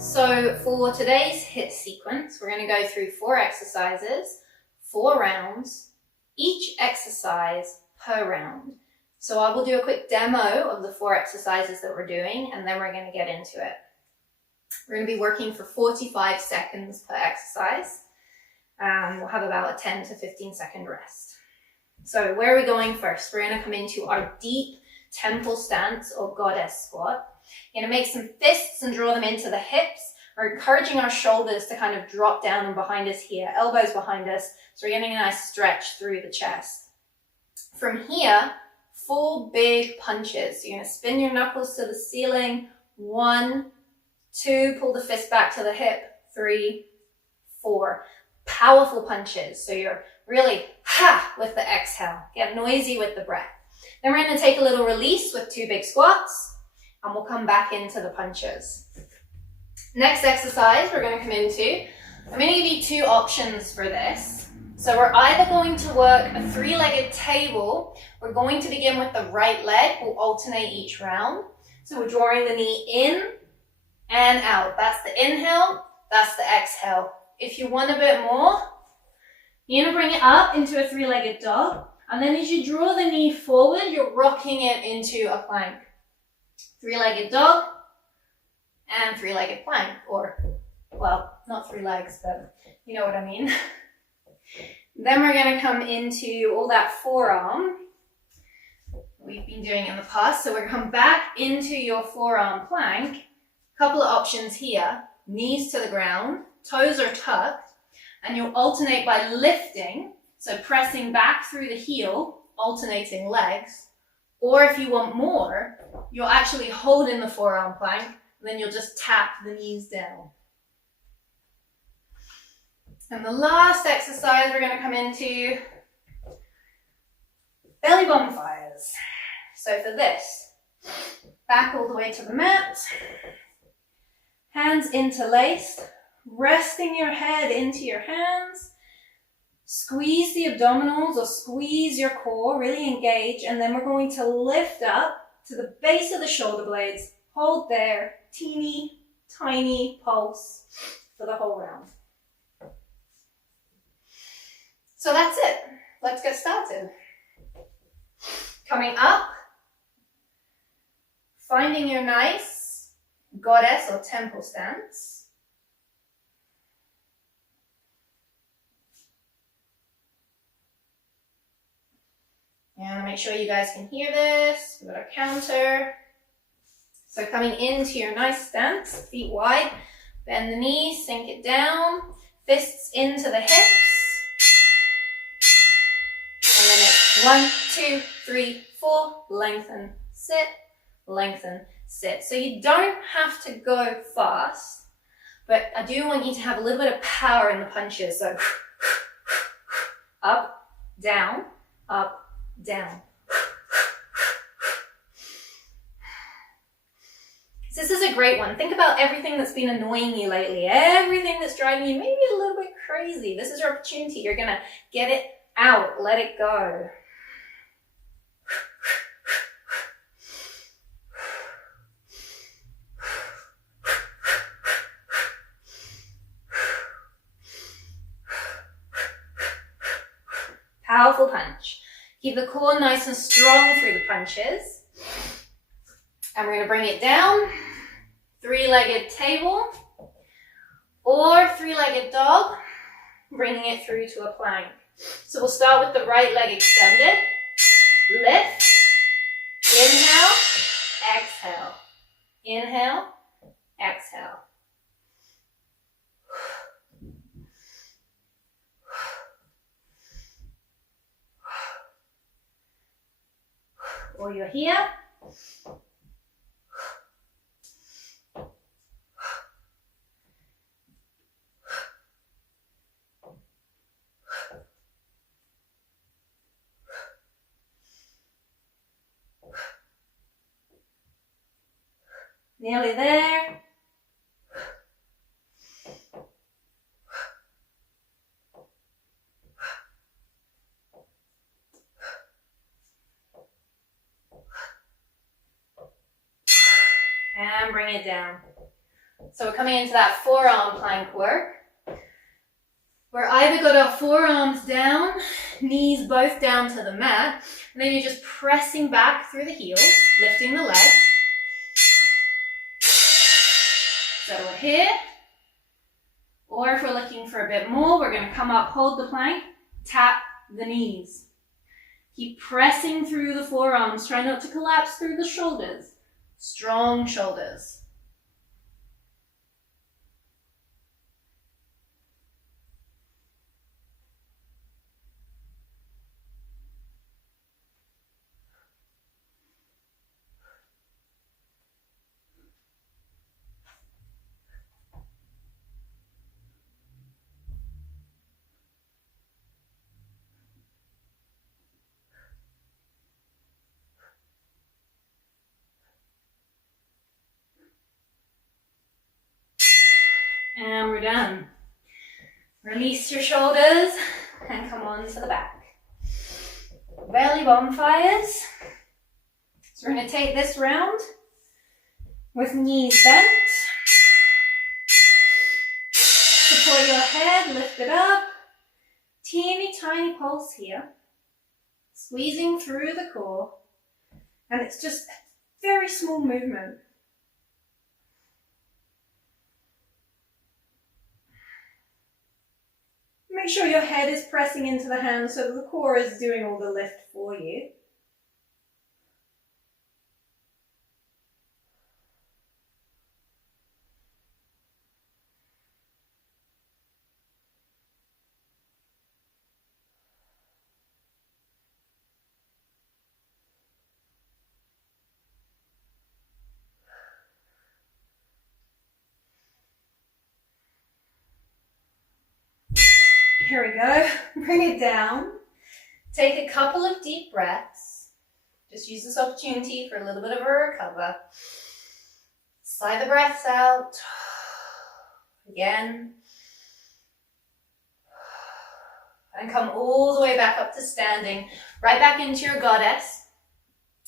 So for today's HIIT sequence, we're going to go through 4 exercises, 4 rounds, each exercise per round. So I will do a quick demo of the 4 exercises that we're doing, and then we're going to get into it. We're going to be working for 45 seconds per exercise. We'll have about a 10 to 15 second rest. So where are we going first? We're going to come into our deep temple stance or goddess squat. You're going to make some fists and draw them into the hips. We're encouraging our shoulders to kind of drop down and behind us here, elbows behind us. So we're getting a nice stretch through the chest. From here, 4 big punches. So you're going to spin your knuckles to the ceiling. 1, 2, pull the fist back to the hip. 3, 4. Powerful punches. So you're really with the exhale. Get noisy with the breath. Then we're going to take a little release with 2 big squats, and we'll come back into the punches. Next exercise we're going to come into, I'm going to give you 2 options for this. So we're either going to work a 3-legged table. We're going to begin with the right leg. We'll alternate each round. So we're drawing the knee in and out. That's the inhale, that's the exhale. If you want a bit more, you're going to bring it up into a 3-legged dog. And then as you draw the knee forward, you're rocking it into a plank. 3-legged dog and 3-legged plank. Or, well, not 3 legs, but you know what I mean. Then we're going to come into all that forearm we've been doing in the past. So we're going to come back into your forearm plank. A couple of options here. Knees to the ground, toes are tucked, and you'll alternate by lifting. So pressing back through the heel, alternating legs. Or if you want more, you'll actually hold in the forearm plank, and then you'll just tap the knees down. And the last exercise we're going to come into, belly bonfires. So for this, back all the way to the mat, hands interlaced, resting your head into your hands. Squeeze the abdominals or squeeze your core, really engage, and then we're going to lift up to the base of the shoulder blades, hold there, teeny, tiny pulse for the whole round. So that's it. Let's get started. Coming up, finding your nice goddess or temple stance. And make sure you guys can hear this. We've got our counter. So coming into your nice stance, feet wide, bend the knee, sink it down, fists into the hips. And then it's 1, 2, 3, 4, lengthen, sit. So you don't have to go fast, but I do want you to have a little bit of power in the punches. So up, down, down. So this is a great one. Think about everything that's been annoying you lately, everything that's driving you maybe a little bit crazy. This is your opportunity. You're going to get it out, let it go. Powerful punch. Keep the core nice and strong through the punches. And we're going to bring it down. 3-legged table or 3-legged dog, bringing it through to a plank. So we'll start with the right leg extended. Lift. Inhale. Exhale. Inhale. Exhale. Or you're here. Nearly there. And bring it down. So we're coming into that forearm plank work. We're either got our forearms down, knees both down to the mat, and then you're just pressing back through the heels, lifting the leg. So we're here. Or if we're looking for a bit more, we're going to come up, hold the plank, tap the knees. Keep pressing through the forearms, try not to collapse through the shoulders. Strong shoulders. And we're done. Release your shoulders and come on to the back. Belly bonfires. So we're going to take this round with knees bent. Support your head, lift it up. Teeny tiny pulse here. Squeezing through the core. And it's just a very small movement. Make sure your head is pressing into the hands so that the core is doing all the lift for you. Here we go. Bring it down. Take a couple of deep breaths. Just use this opportunity for a little bit of a recover. Sigh the breaths out. Again. And come all the way back up to standing. Right back into your goddess.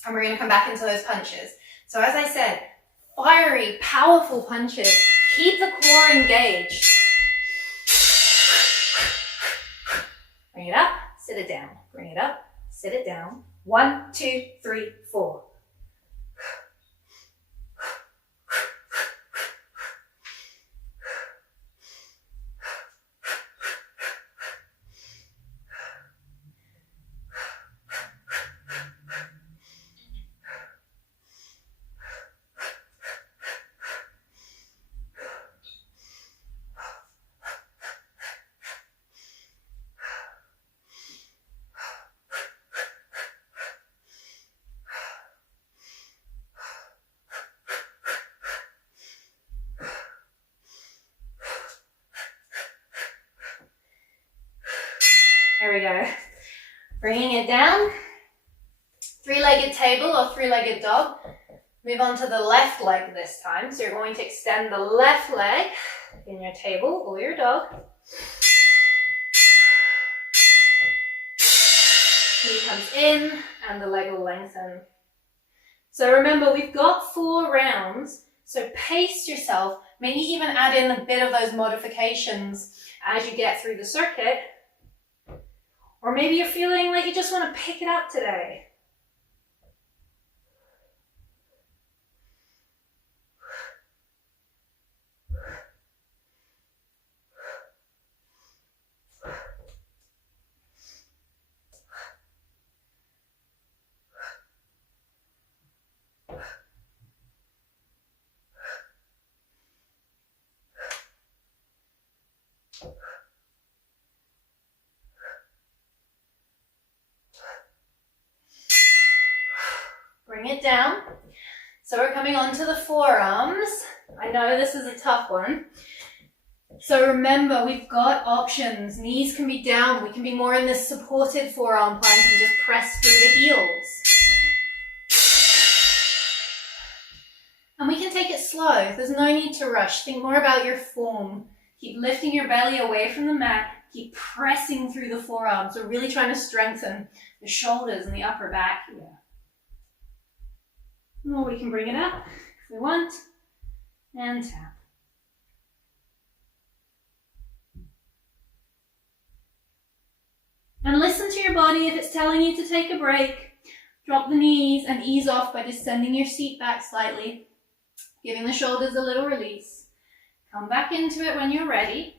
And we're going to come back into those punches. So as I said, fiery, powerful punches. Keep the core engaged. Bring it up, sit it down. Bring it up, sit it down. 1, 2, 3, 4. There we go. Bringing it down. Three-legged table or three-legged dog. Move on to the left leg this time. So you're going to extend the left leg in your table or your dog. Knee comes in and the leg will lengthen. So remember, we've got 4 rounds. So pace yourself. Maybe even add in a bit of those modifications as you get through the circuit. Or maybe you're feeling like you just want to pick it up today. Bring it down. So we're coming on to the forearms. I know this is a tough one. So remember, we've got options. Knees can be down. We can be more in this supported forearm plank and just press through the heels. And we can take it slow. There's no need to rush. Think more about your form. Keep lifting your belly away from the mat. Keep pressing through the forearms. We're really trying to strengthen the shoulders and the upper back here. Or we can bring it up if we want, and tap. listen to your body. If it's telling you to take a break, drop the knees and ease off by just sending your seat back slightly, giving the shoulders a little release. Come back into it when you're ready.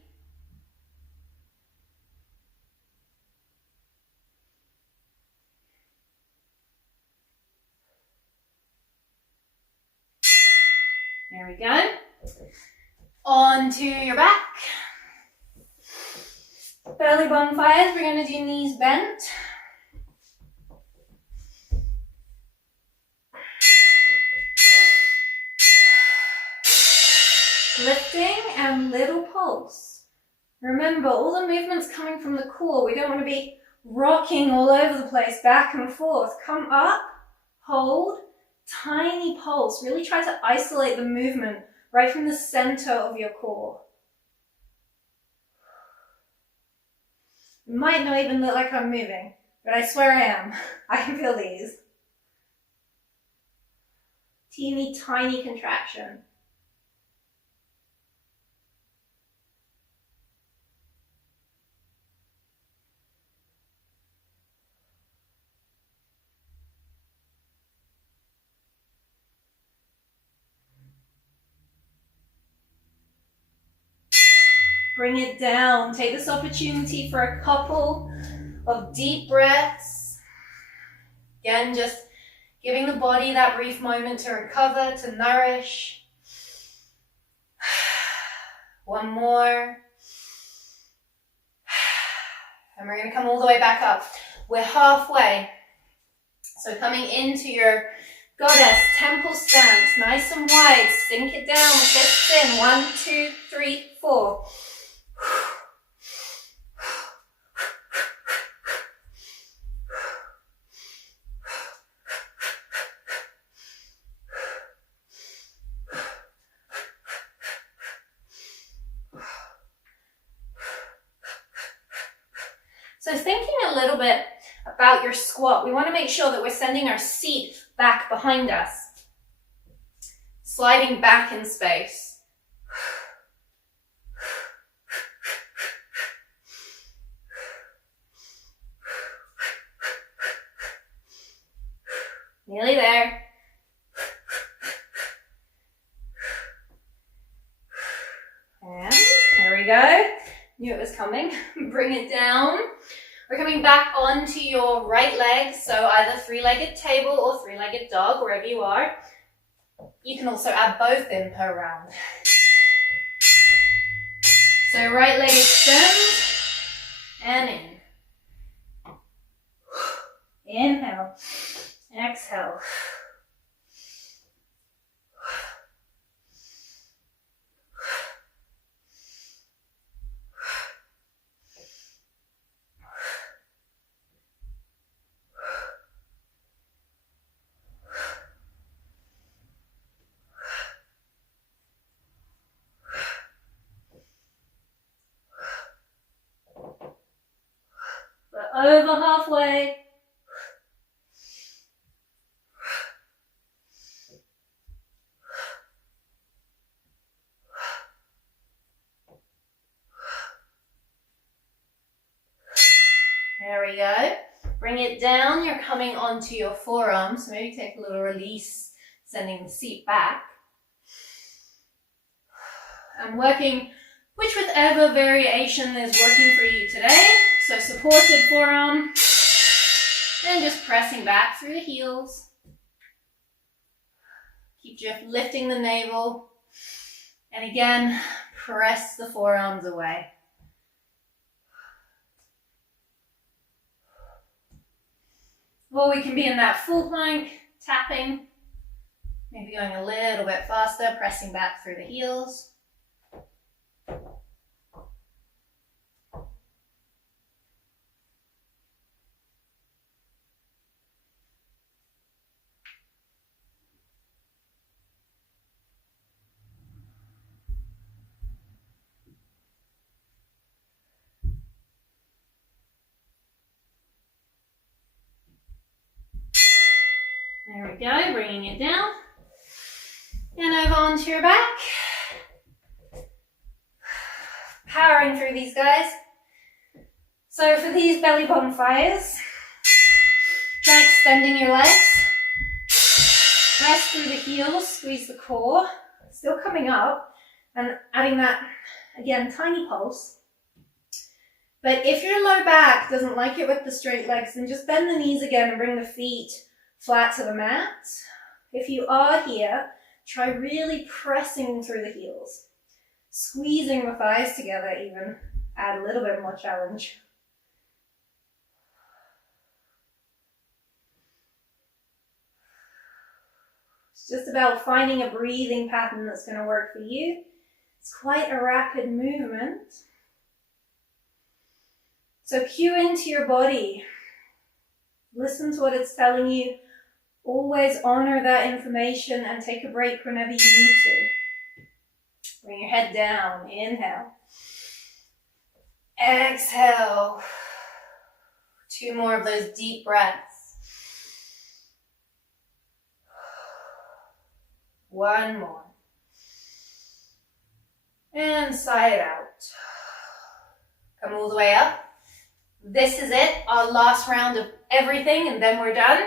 There we go. Onto your back. Belly bonfires, we're going to do knees bent. Lifting and little pulse. Remember, all the movement's coming from the core. We don't want to be rocking all over the place, back and forth. Come up, hold, tiny pulse. Really try to isolate the movement right from the center of your core. It might not even look like I'm moving, but I swear I am. I can feel these. Teeny tiny contraction. Bring it down. Take this opportunity for a couple of deep breaths. Again, just giving the body that brief moment to recover, to nourish. One more. And we're going to come all the way back up. We're halfway. So coming into your goddess temple stance, nice and wide. Sink it down, fists in. 1, 2, 3, 4. So thinking a little bit about your squat, we want to make sure that we're sending our seat back behind us, sliding back in space. Nearly there. And there we go. Knew it was coming. Bring it down. We're coming back onto your right leg, so either three-legged table or three-legged dog, wherever you are. You can also add both in per round. So right leg extends and in. Inhale. Exhale. We're over halfway. There we go. Bring it down. You're coming onto your forearms. So maybe take a little release, sending the seat back. I'm working whichever variation is working for you today. So supported forearm. And just pressing back through the heels. Keep just lifting the navel. And again, press the forearms away. Or we can be in that full plank, tapping, maybe going a little bit faster, pressing back through the heels. There we go, bringing it down. And over onto your back. Powering through these guys. So for these belly bonfires, try extending your legs. Press through the heels, squeeze the core. Still coming up and adding that, again, tiny pulse. But if your low back doesn't like it with the straight legs, then just bend the knees again and bring the feet flat to the mat. If you are here, try really pressing through the heels. Squeezing the thighs together even, add a little bit more challenge. It's just about finding a breathing pattern that's going to work for you. It's quite a rapid movement. So cue into your body. Listen to what it's telling you. Always honor that information and take a break whenever you need to. Bring your head down. Inhale. Exhale. 2 more of those deep breaths. 1 more. And sigh it out. Come all the way up. This is it, our last round of everything, and then we're done.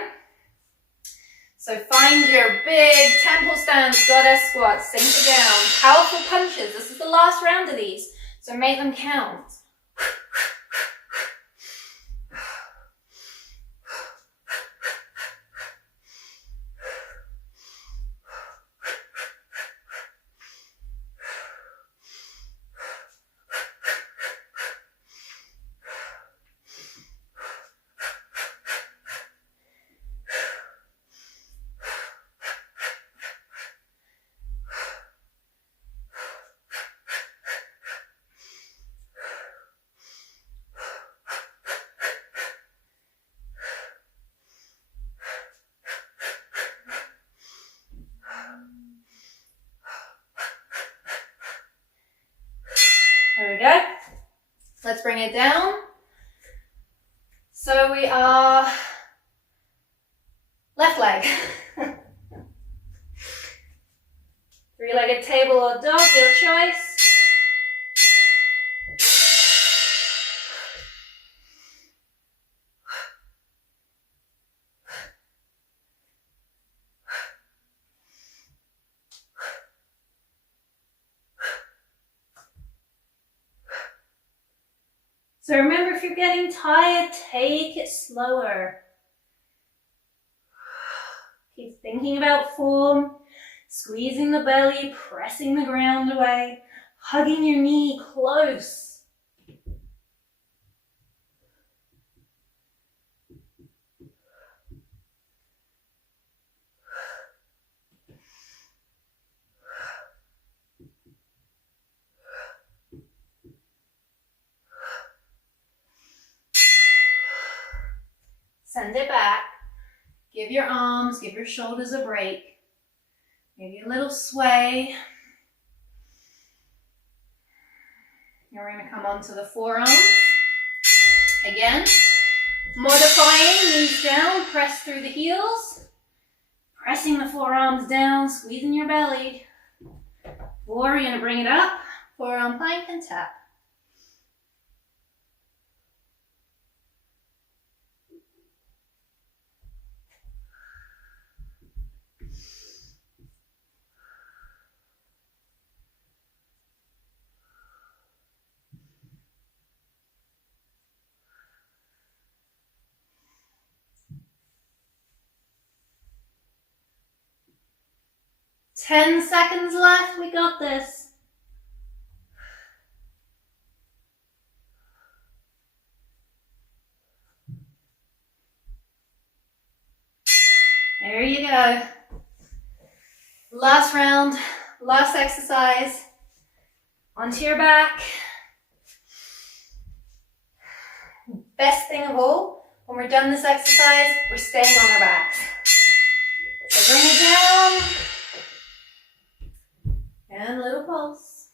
So find your big temple stance, goddess squats, sink it down. Powerful punches. This is the last round of these, so make them count. There we go. Let's bring it down. So we are left leg. 3-legged table or dog, your choice. So remember, if you're getting tired, take it slower. Keep thinking about form, squeezing the belly, pressing the ground away, hugging your knee close. Send it back. Give your arms, give your shoulders a break. Maybe a little sway. And we're going to come onto the forearms. Again, modifying, knees down, press through the heels. Pressing the forearms down, squeezing your belly. Or you're going to bring it up, forearm plank and tap. Ten seconds left, we got this. There you go. Last round, last exercise. Onto your back. Best thing of all, when we're done this exercise, we're staying on our backs. So bring it down. And a little pulse.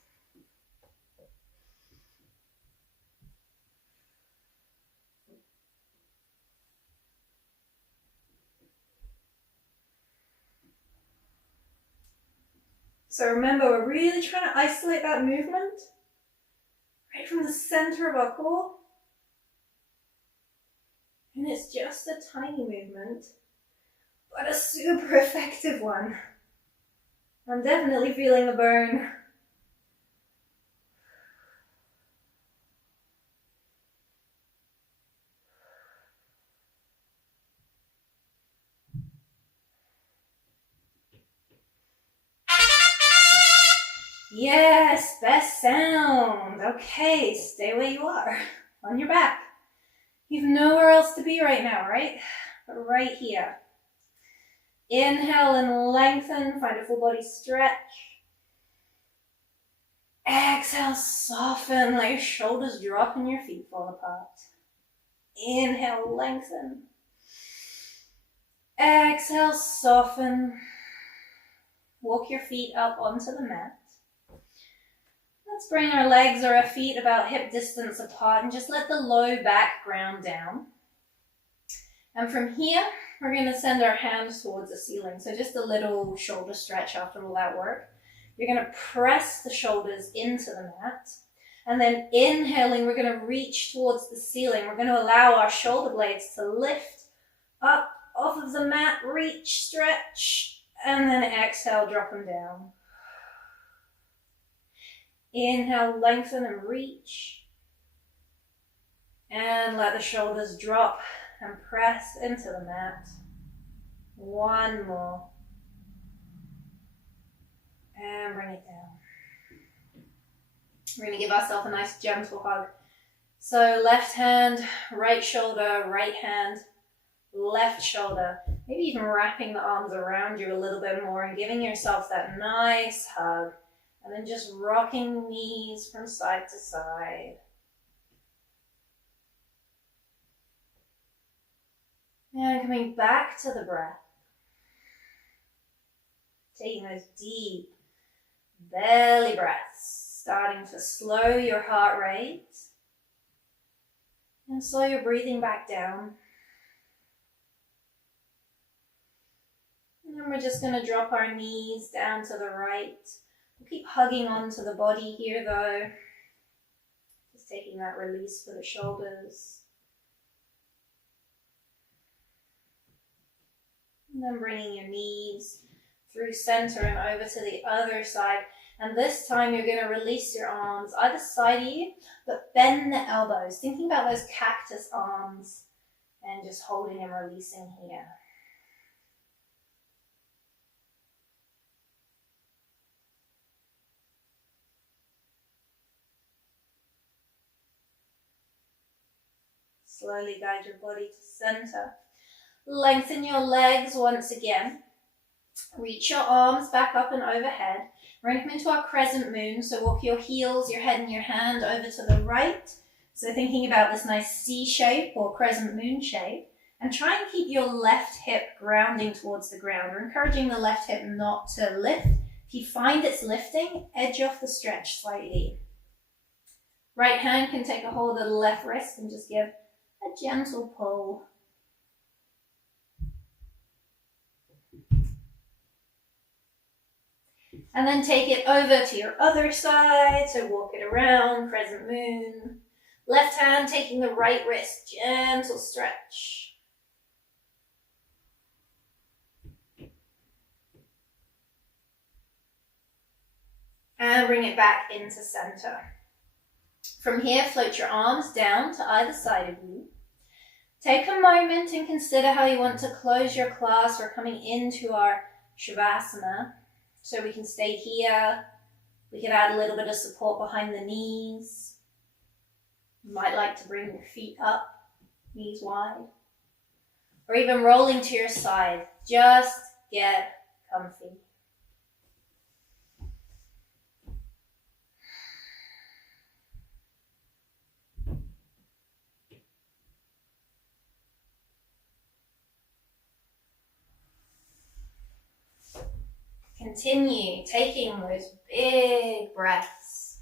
So remember, we're really trying to isolate that movement right from the center of our core. And it's just a tiny movement, but a super effective one. I'm definitely feeling the burn. Yes, best sound. Okay, stay where you are, on your back. You've nowhere else to be right now, right? But right here. Inhale and lengthen, find a full body stretch. Exhale, soften, let your shoulders drop and your feet fall apart. Inhale, lengthen. Exhale, soften. Walk your feet up onto the mat. Let's bring our legs or our feet about hip distance apart and just let the low back ground down. And from here, we're going to send our hands towards the ceiling. So just a little shoulder stretch after all that work. You're going to press the shoulders into the mat. And then inhaling, we're going to reach towards the ceiling. We're going to allow our shoulder blades to lift up off of the mat, reach, stretch, and then exhale, drop them down. Inhale, lengthen and reach. And let the shoulders drop and press into the mat. One more. And bring it down. We're going to give ourselves a nice gentle hug. So left hand, right shoulder, right hand, left shoulder. Maybe even wrapping the arms around you a little bit more and giving yourself that nice hug. And then just rocking knees from side to side. And coming back to the breath. Taking those deep belly breaths. Starting to slow your heart rate. And slow your breathing back down. And then we're just going to drop our knees down to the right. We'll keep hugging onto the body here though. Just taking that release for the shoulders. And then bringing your knees through center and over to the other side. And this time you're going to release your arms either side of you, but bend the elbows. Thinking about those cactus arms and just holding and releasing here. Slowly guide your body to center. Lengthen your legs once again. Reach your arms back up and overhead. We're going to come into our crescent moon. So walk your heels, your head and your hand over to the right. So thinking about this nice C shape or crescent moon shape. And try and keep your left hip grounding towards the ground. We're encouraging the left hip not to lift. If you find it's lifting, edge off the stretch slightly. Right hand can take a hold of the left wrist and just give a gentle pull. And then take it over to your other side. So walk it around, crescent moon. Left hand taking the right wrist, gentle stretch. And bring it back into center. From here, float your arms down to either side of you. Take a moment and consider how you want to close your class. We're coming into our Shavasana. So we can stay here. We can add a little bit of support behind the knees. You might like to bring your feet up, knees wide. Or even rolling to your side. Just get comfy. Continue taking those big breaths.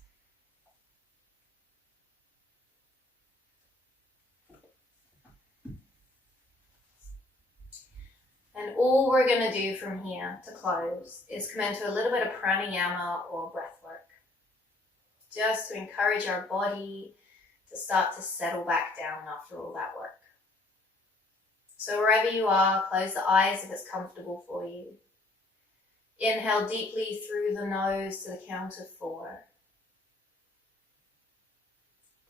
And all we're going to do from here to close is come into a little bit of pranayama or breath work. Just to encourage our body to start to settle back down after all that work. So wherever you are, close the eyes if it's comfortable for you. Inhale deeply through the nose to the count of 4.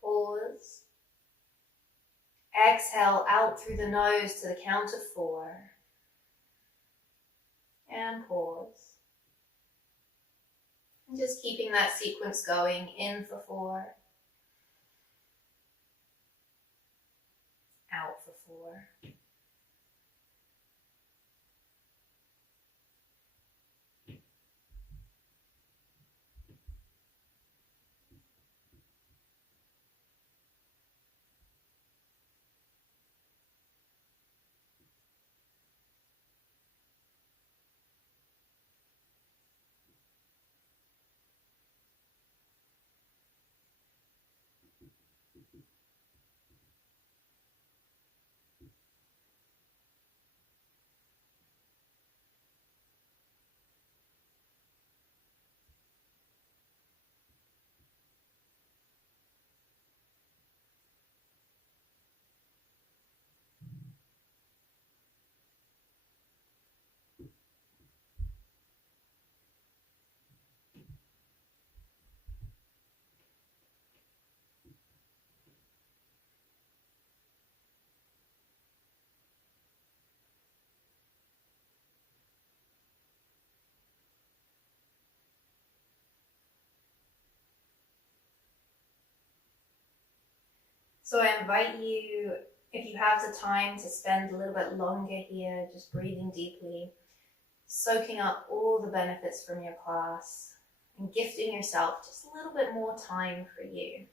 Pause. Exhale out through the nose to the count of 4. And pause. And just keeping that sequence going, in for 4. Out for 4. So I invite you, if you have the time, to spend a little bit longer here, just breathing deeply, soaking up all the benefits from your class, and gifting yourself just a little bit more time for you.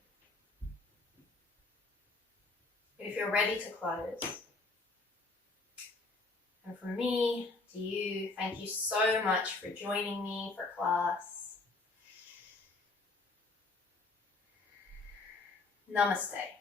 If you're ready to close. And from me to you, thank you so much for joining me for class. Namaste.